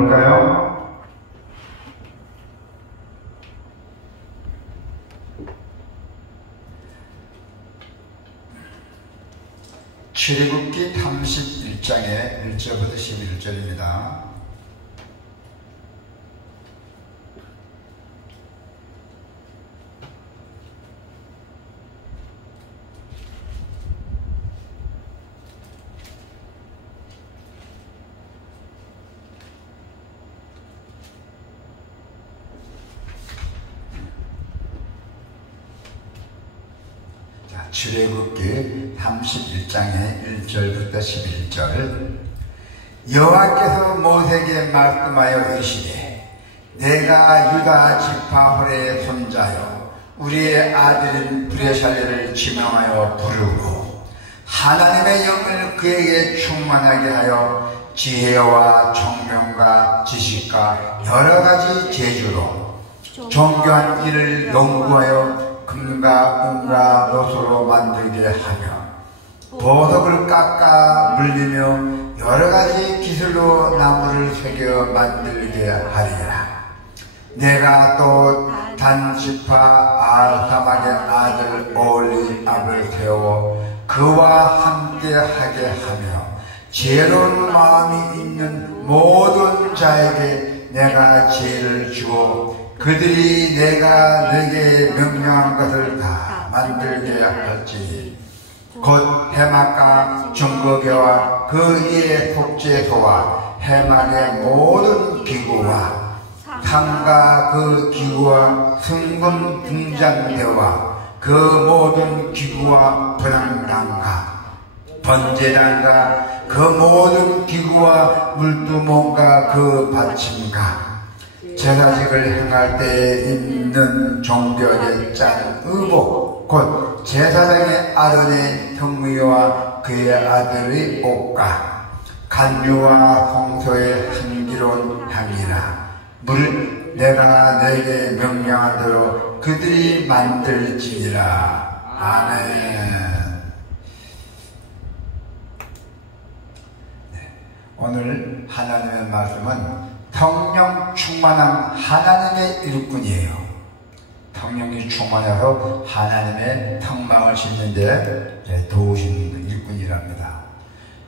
볼까요? 출애굽기 31장의 1절부터 11절입니다. 출애굽기 31장의 1절부터 11절. 여호와께서 모세에게 말씀하여 이르시되 내가 유다 지파 홀의 손자여 우리의 아들인 브레샬레를 지명하여 부르고 하나님의 영을 그에게 충만하게 하여 지혜와 총명과 지식과 여러가지 재주로 정교한 일을 연구하여 금과 은과 노소로 만들게 하며 보석을 깎아 물리며 여러가지 기술로 나무를 새겨 만들게 하리라. 내가 또 단 지파 아사막의 아들 오홀리압을 세워 그와 함께 하게 하며 지혜로운 마음이 있는 모든 자에게 내가 지혜를 주고 그들이 내가 내게 명령한 것을 다 만들게 할지 곧 해막과 증거궤와 그 위의 속죄소와 해막의 모든 기구와 상과 그 기구와 순금 등잔대와 그 모든 기구와 분향단과 번제단과 그 모든 기구와 물두멍과 그 받침과 제사직을 행할 때에 입는 종교에 짠 의복 곧 제사장의 아론의 형미와 그의 아들의 옷과 간류와 성소의 향기로운 향이라 물 내가 내게 명령한 대로 그들이 만들지니라. 아멘. 오늘 하나님의 말씀은 성령 충만한 하나님의 일꾼이에요. 성령이 충만해서 하나님의 성망을 싣는데 도우시는 일꾼이랍니다.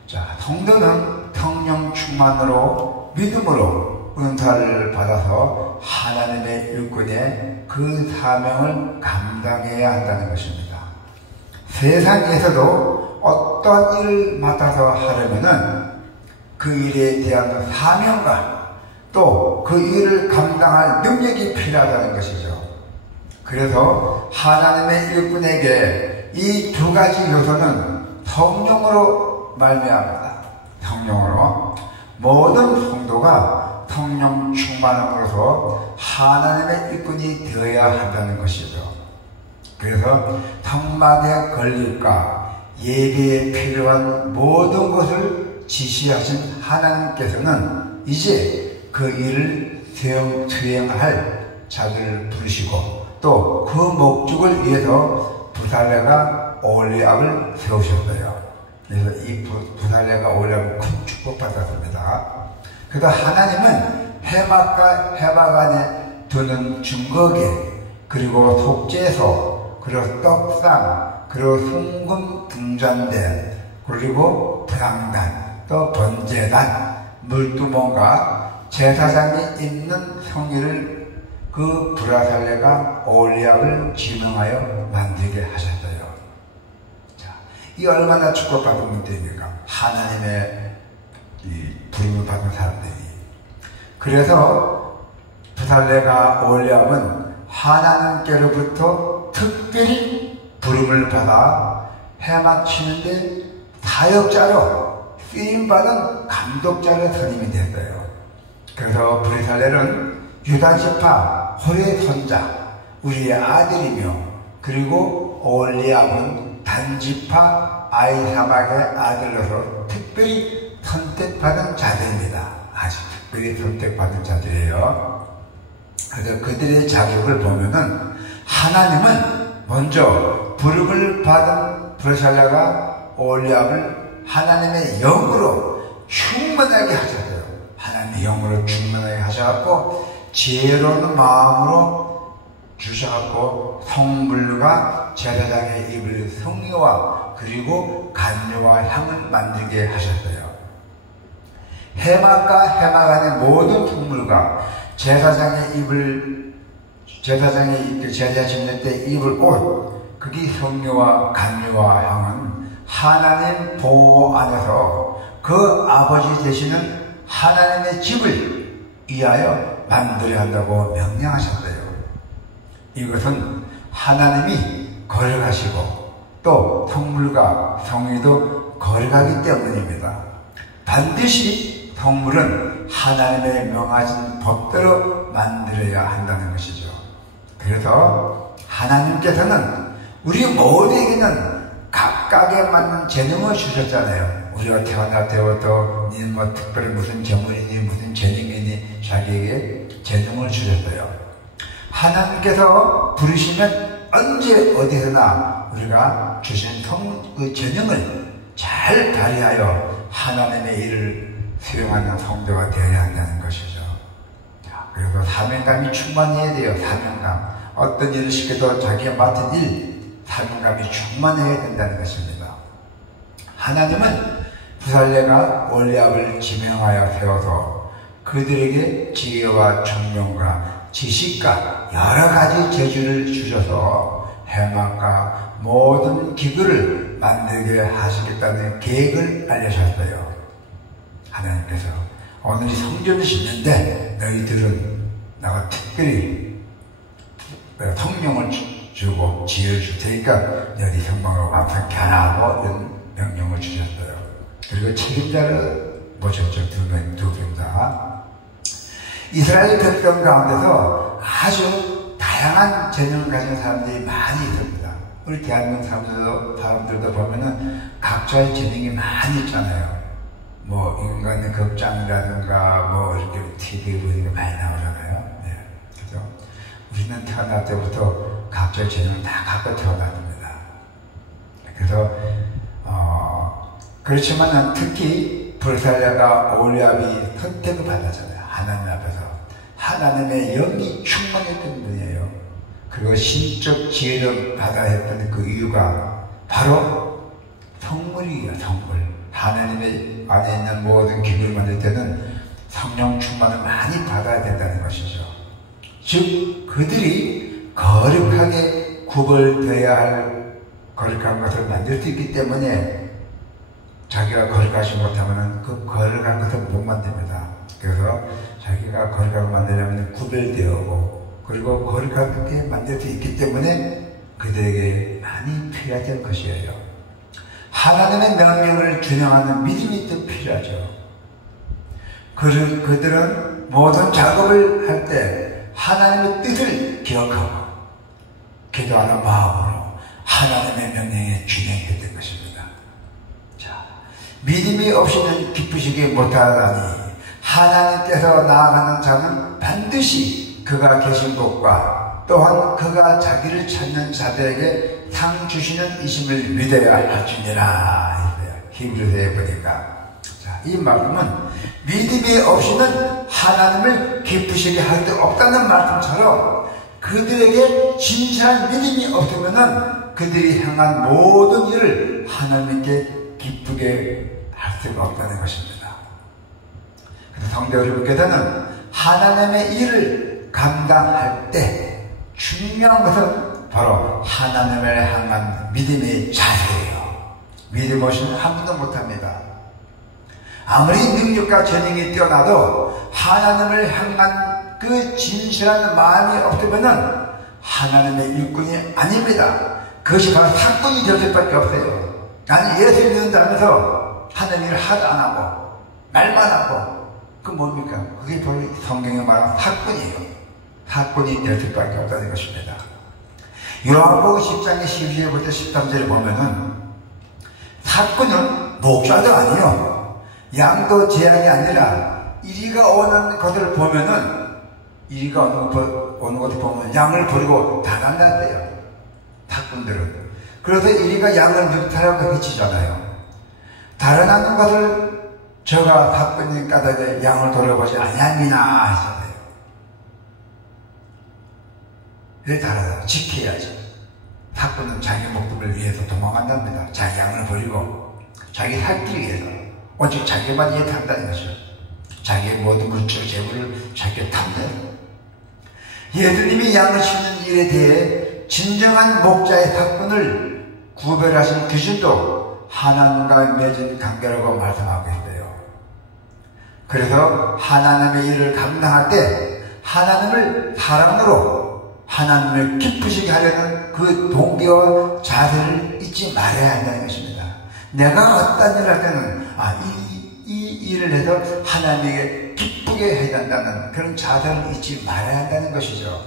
자, 성도는 성령 충만으로 믿음으로 은사를 받아서 하나님의 일꾼의 그 사명을 감당해야 한다는 것입니다. 세상에서도 어떤 일을 맡아서 하려면은 그 일에 대한 사명과 또 그 일을 감당할 능력이 필요하다는 것이죠. 그래서 하나님의 일꾼에게 이 두 가지 요소는 성령으로 말미암다. 성령으로 모든 성도가 성령 충만함으로써 하나님의 일꾼이 되어야 한다는 것이죠. 그래서 성막의 건립과 예배에 필요한 모든 것을 지시하신 하나님께서는 이제 그 일을 수행할 자들을 부르시고 또 그 목적을 위해서 부살레가 오홀리압을 세우셨어요. 그래서 이 부살레가 오홀리압을 큰 축복받았습니다. 그래서 하나님은 해막과 해막 안에 두는 증거계 그리고 속죄소 그리고 떡상 그리고 순금 등잔대 그리고 분향단 또 번제단 물두멍과 제사장이 있는 성의를 그 브라살레가 오홀리압을 지명하여 만들게 하셨어요. 자, 이 얼마나 축복받은 문제입니까? 하나님의 이 부름을 받은 사람들이. 그래서 브살레가 오홀리압은 하나님께로부터 특별히 부름을 받아 해마치는데 사역자로 쓰임받은 감독자의 선임이 됐어요. 그래서 브레살레는 유다지파 홀의 손자 우리의 아들이며 그리고 오홀리압은 단지파 아이사막의 아들로서 특별히 선택받은 자들입니다. 아주 특별히 선택받은 자들이에요. 그래서 그들의 자격을 보면은 하나님은 먼저 부름을 받은 브레살레가 오홀리압을 하나님의 영으로 충만하게 하셨어요. 하나님의 영으로 충만하게 하셔갖고 지혜로운 마음으로 주셔갖고 성물과 제사장의 입을 성료와 그리고 간료와 향을 만들게 하셨어요. 해막과 해막 안의 모든 성물과 제사장의 제사 지낼 때 입을 옷, 그게 성료와 간료와 향은 하나님 보호 안에서 그 아버지 되시는 하나님의 집을 위하여 만들어야 한다고 명령하셨어요. 이것은 하나님이 거룩하시고 또 성물과 성의도 거룩하기 때문입니다. 반드시 성물은 하나님의 명하신 법대로 만들어야 한다는 것이죠. 그래서 하나님께서는 우리 모두에게는 각각에 맞는 재능을 주셨잖아요. 우리가 태어날 때부터 니는 뭐 특별히 무슨 재물이니 무슨 재능이니 자기에게 재능을 주셨어요. 하나님께서 부르시면 언제 어디서나 우리가 주신 그 재능을 잘 발휘하여 하나님의 일을 수행하는 성도가 되어야 한다는 것이죠. 그래서 사명감이 충만해야 돼요. 사명감. 어떤 일을 시켜도 자기가 맡은 일, 사명감이 충만해야 된다는 것입니다. 하나님은 부살레가 올리압을 지명하여 세워서 그들에게 지혜와 총명과 지식과 여러 가지 재주를 주셔서 해막과 모든 기구를 만들게 하시겠다는 계획을 알려주셨어요. 하나님께서 오늘이 성전을 짓는데 너희들은 나가 특별히 성령을 주고 지혜를 줄 테니까 너희 성망을 완성케 하라고 이런 명령을 주셨어요. 그리고 책임자를 모셨죠. 두 명 다. 이스라엘 백성 가운데서 아주 다양한 재능을 가진 사람들이 많이 있습니다. 우리 대한민국 사람들도 보면은 각자의 재능이 많이 있잖아요. 뭐 인간의 극장이라든가 뭐 이렇게 TV 보는 게 많이 나오잖아요. 네. 그죠? 우리는 태어날 때부터 각자의 재능을 다 갖고 태어납니다. 그래서 그렇지만 특히 불살레가 올리압이 선택을 받았잖아요. 하나님 앞에서 하나님의 영이 충만했던 분이에요. 그리고 신적 지혜를 받아야 했던 그 이유가 바로 성물이에요. 성물. 하나님의 안에 있는 모든 기구를 만들 때는 성령 충만을 많이 받아야 된다는 것이죠. 즉 그들이 거룩하게 구별되어야 할 거룩한 것을 만들 수 있기 때문에 자기가 거룩하지 못하면 그 거룩한 것을 못 만듭니다. 그래서 자기가 거룩하게 만들려면 구별되고 그리고 거룩하게 만들 수 있기 때문에 그들에게 많이 필요할 것이에요. 하나님의 명령을 준행하는 믿음이 또 필요하죠. 그들은 모든 작업을 할 때 하나님의 뜻을 기억하고 기도하는 마음으로 하나님의 명령에 준행했던 것입니다. 자, 믿음이 없이는 기쁘시게 못하다니 하나님께서 나아가는 자는 반드시 그가 계신 곳과 또한 그가 자기를 찾는 자들에게 상 주시는 이심을 믿어야 할지니라. 히브리서에 보니까 이 말씀은 믿음이 없이는 하나님을 기쁘시게 할 수 없다는 말씀처럼 그들에게 진실한 믿음이 없으면 그들이 향한 모든 일을 하나님께 기쁘게 할 수가 없다는 것입니다. 그래서 성도 여러분께서는 하나님의 일을 감당할 때 중요한 것은 바로 하나님을 향한 믿음의 자세예요. 믿음 없이는 아무도 못합니다. 아무리 능력과 재능이 뛰어나도 하나님을 향한 그 진실한 마음이 없으면 하나님의 일꾼이 아닙니다. 그것이 바로 사건이 될 수밖에 없어요. 나는 예수 믿는다면서 하나님 일을 하도 안 하고 말만 하고 그 뭡니까? 그게 바로 성경에 말하는 사건이에요. 사건이 될 수밖에 없다는 것입니다. 요한복음 10장의 12절부터 13절을 보면은 사건은 목자도 아니요 양도 재앙이 아니라 이리가 오는 것을 보면은 이리가 오는 것을 보면 양을 버리고 달아났대요. 사건들은. 그래서 이리가 양을 늑탈하고 해치잖아요. 달아나는 것을 저가 사건이 까닭에 양을 돌아보지 아니하니나 하셨어요. 왜 다르다? 지켜야지. 사건은 자기 목숨을 위해서 도망간답니다. 자기 양을 버리고 자기 살기 위해서 오직 자기만 위해 탄다는 것이죠. 자기의 모든 물질 재물을 자기가 탐내는. 예수님이 양을 심는 일에 대해 진정한 목자의 사건을 구별하신 기준도 하나님과 맺은 관계라고 말씀하고 있어요. 그래서 하나님의 일을 감당할 때 하나님을 사랑으로 하나님을 기쁘시게 하려는 그 동기와 자세를 잊지 말아야 한다는 것입니다. 내가 어떤 일을 할 때는 이 일을 해서 하나님에게 기쁘게 해야 한다는 그런 자세를 잊지 말아야 한다는 것이죠.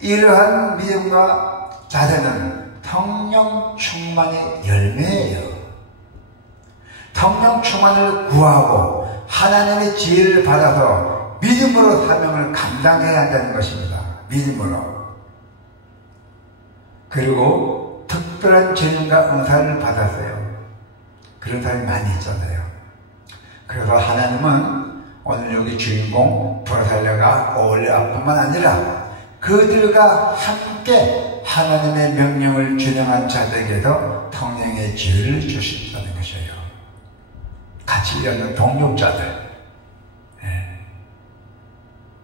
이러한 믿음과 자세는 성령 충만의 열매예요. 성령 충만을 구하고 하나님의 지혜를 받아서 믿음으로 사명을 감당해야 한다는 것입니다. 믿음으로. 그리고 특별한 재능과 은사를 받았어요. 그런 사람이 많이 있잖아요. 그래서 하나님은 오늘 여기 주인공 브라살레가 오올레아뿐만 아니라 그들과 함께 하나님의 명령을 준행한 자들에게도 성령의 지혜를 주신다는 것이에요. 같이 일하는 동력자들,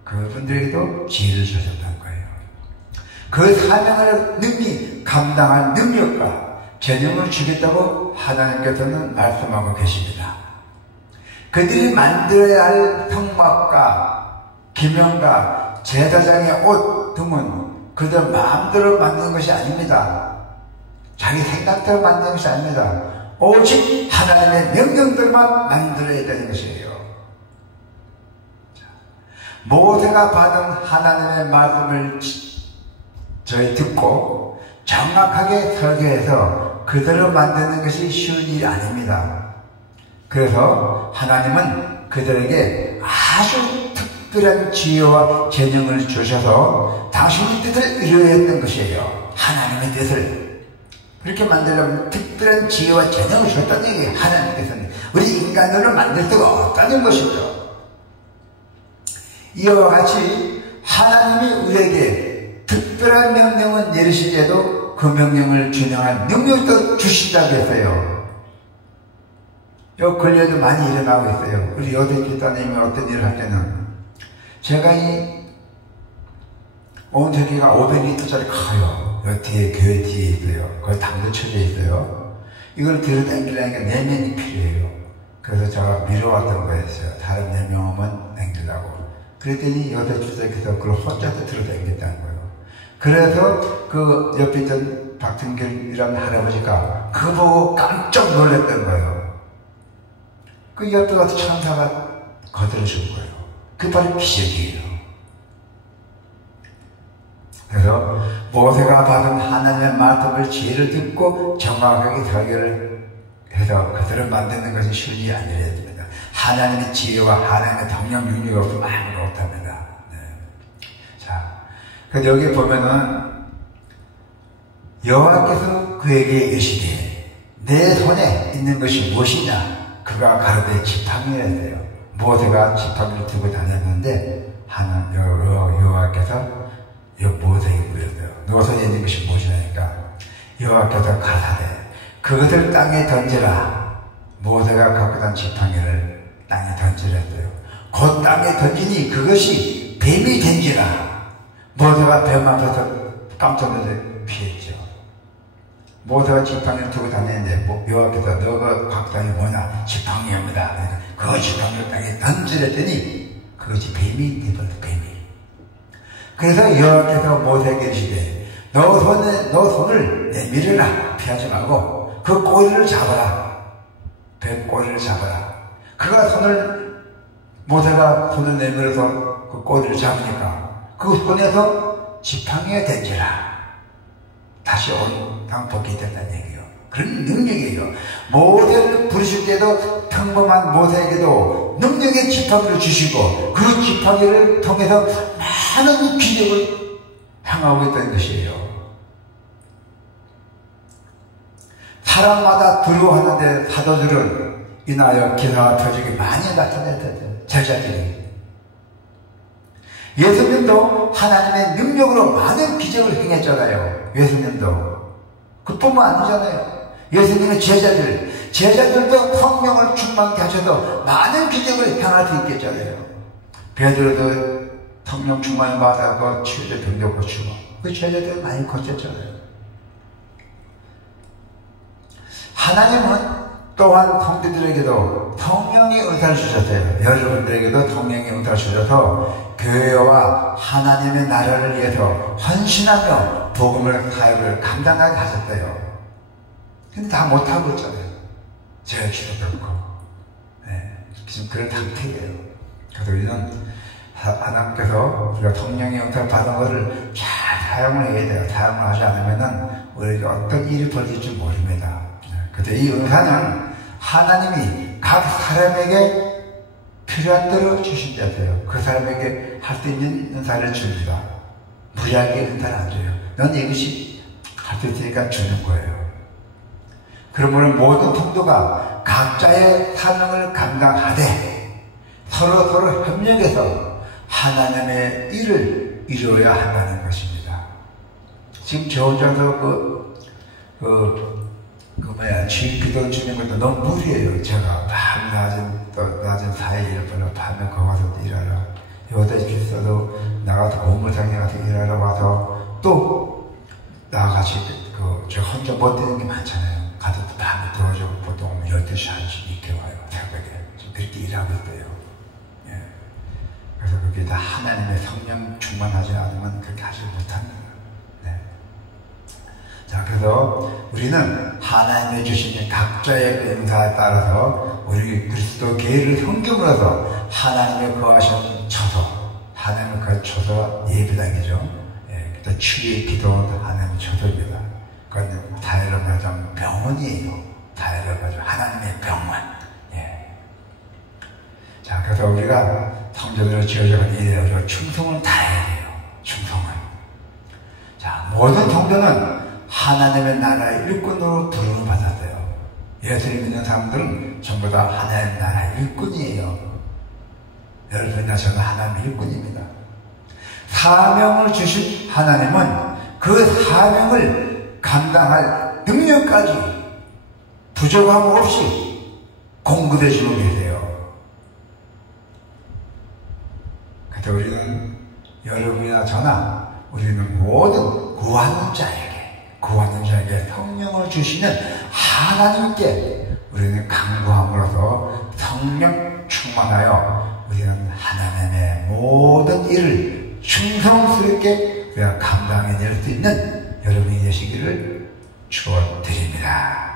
그분들에게도 지혜를 주셨다는 거예요. 그 사명을 능히 감당할 능력과 재능을 주겠다고 하나님께서는 말씀하고 계십니다. 그들이 만들어야 할 성막과 기명과 제사장의 옷 등은 그들 마음대로 만드는 것이 아닙니다. 자기 생각대로 만드는 것이 아닙니다. 오직 하나님의 명령들만 만들어야 되는 것이에요. 모세가 받은 하나님의 말씀을 저희 듣고 정확하게 설계해서 그대로 만드는 것이 쉬운 일이 아닙니다. 그래서 하나님은 그들에게 아주 특별한 지혜와 재능을 주셔서 당신의 뜻을 이루어야 했던 것이에요. 하나님의 뜻을. 그렇게 만들려면 특별한 지혜와 재능을 주셨다는 얘기예요. 하나님께서는 우리 인간으로 만들 수가 없다는 것이죠. 이와 같이 하나님이 우리에게 특별한 명령을 내리시게도 그 명령을 준행할 능력도 주신다고 했어요. 요 근래도 많이 일어나고 있어요. 우리 요셉 기사님이 어떤 일을 할 때는 제가 온 세계가 500m짜리 커요. 요 뒤에, 교회 뒤에 있어요. 거기 당도 쳐져 있어요. 이걸 들어 당기려니까 4명이 필요해요. 그래서 제가 미뤄왔던 거였어요. 다른 4명 오면 당기려고. 그랬더니 요셉 기사님께서 그걸 혼자서 들어 당겼다는 거예요. 그래서 그 옆에 있던 박준길이라는 할아버지가 그거 보고 깜짝 놀랐던 거예요. 그 옆에 가서 천사가 거들어준 거예요. 그게 바로 기적이에요. 그래서 모세가 받은 하나님의 말씀을 지혜를 듣고 정확하게 설계를 해서 그들을 만드는 것이 쉬운 일이 아니랬습니다. 하나님의 지혜와 하나님의 성령 능력이 없으면 아무도 못합니다. 네. 자, 그래서 여기 보면은 여호와께서 그에게 이르시되 내 손에 있는 것이 무엇이냐? 그가 가로되 지팡이였어요. 모세가 지팡이를 들고 다녔는데 여호와께서 모세에게 물었어요. 너 손에 있는 것이 무엇이냐니까 여호와께서 가사대 그것을 땅에 던지라. 모세가 갖고 단 지팡이를 땅에 던지라 했어요. 곧 땅에 던지니 그것이 뱀이 된지라. 모세가 뱀 앞에서 깜짝 놀라서 피했죠. 모세가 지팡이를 두고 다녔는데 여호와께서 너가 갖고 다니는 뭐냐? 지팡이입니다. 그 지팡이를 땅에 던지랬더니 그것이 뱀이 되버렸어요. 뱀이. 그래서 여호와께서 모세에게 이르시되 너 손을 내밀어라. 피하지 말고 그 꼬리를 잡아라. 뱀 꼬리를 잡아라. 모세가 손을 내밀어서 그 꼬리를 잡으니까 그 손에서 지팡이가 된지라. 다시 온당 복이 된다는 얘기예요. 그런 능력이에요. 모세를 부르실 때도 평범한 모세에게도 능력의 지팡이를 주시고 그 지팡이를 통해서 많은 기적을 행하고 있다는 것이에요. 사람마다 두려워하는데 사도들은 인하여 기사와 표적이 많이 나타났던 제자들이. 예수님도 하나님의 능력으로 많은 기적을 행했잖아요. 예수님도. 그뿐만 아니잖아요. 예수님의 제자들도 성령을 충만케 하셔도 많은 기적을 행할 수 있겠잖아요. 베드로도 성령 충만을 받아서 치유제 병도 고치고 그 제자들 많이 고쳤잖아요. 하나님은 또한 성도들에게도 성령의 은사를 주셨어요. 여러분들에게도 성령의 은사를 주셔서 교회와 하나님의 나라를 위해서 헌신하며 복음을 사역을 감당하게 하셨어요. 근데 다 못하고 있잖아요. 제가 기도도 없고. 네, 지금 그런 상태예요. 그래서 우리는 하나님께서 우리가 성령의 은사를 받은 것을 잘 사용을 해야 돼요. 사용을 하지 않으면은 우리에게 어떤 일이 벌어질지 모릅니다. 그래서 이 은사는 하나님이 각 사람에게 필요한 대로 주신다고요. 그 사람에게 할 수 있는 은사를 줍니다. 무리하게 은사를 안 줘요. 넌 이것이 할 수 있으니까 주는 거예요. 그러므로 모든 성도가 각자의 사명을 감당하되 서로 협력해서 하나님의 일을 이루어야 한다는 것입니다. 지금 저 혼자서 주일 기도 주는 것도 너무 무리예요. 제가 낮은 사이에 일을 보려 밤에 거기 가서 일하라. 여기다 있어도 나가서 고물상에 가서 일하러 와서 또 나가같이 저 혼자 못 되는 게 많잖아요. 가서 또 밤에 도와줘. 보통 12시, 1시 이렇게 와요. 새벽에. 지금 그렇게 일하고 있어요. 예. 그래서 그게 다 하나님의 성령 충만하지 않으면 그렇게 하지 못합니다. 네. 자, 그래서 우리는 하나님의 주신 각자의 은사에 따라서 우리 그리스도 교회를 성경으로서 하나님의 거하신 처소, 하나님의 거하신 처소가 예배당이죠. 예. 또 치유의 기도는 하나님의 처소입니다. 그건 다이로 말하자면 병원이에요. 다이로 말하자면 하나님의 병원. 예. 자, 그래서 우리가 성전으로 지어져가는 일에 우리가 충성을 다해야 돼요. 충성을. 자, 모든 성도는 하나님의 나라의 일꾼으로 부름을 받았어요. 예수를 믿는 사람들은 전부 다 하나님의 나라의 일꾼이에요. 여러분이나 저는 하나님의 일꾼입니다. 사명을 주신 하나님은 그 사명을 감당할 능력까지 부족함 없이 공급해 주고 계세요. 그래서 우리는 여러분이나 저나 우리는 모든 구하는 자에게 성령을 주시는 하나님께 우리는 간구함으로써 성령 충만하여 우리는 하나님의 모든 일을 충성스럽게 우리가 감당해낼 수 있는 여러분이 되시기를 축원드립니다.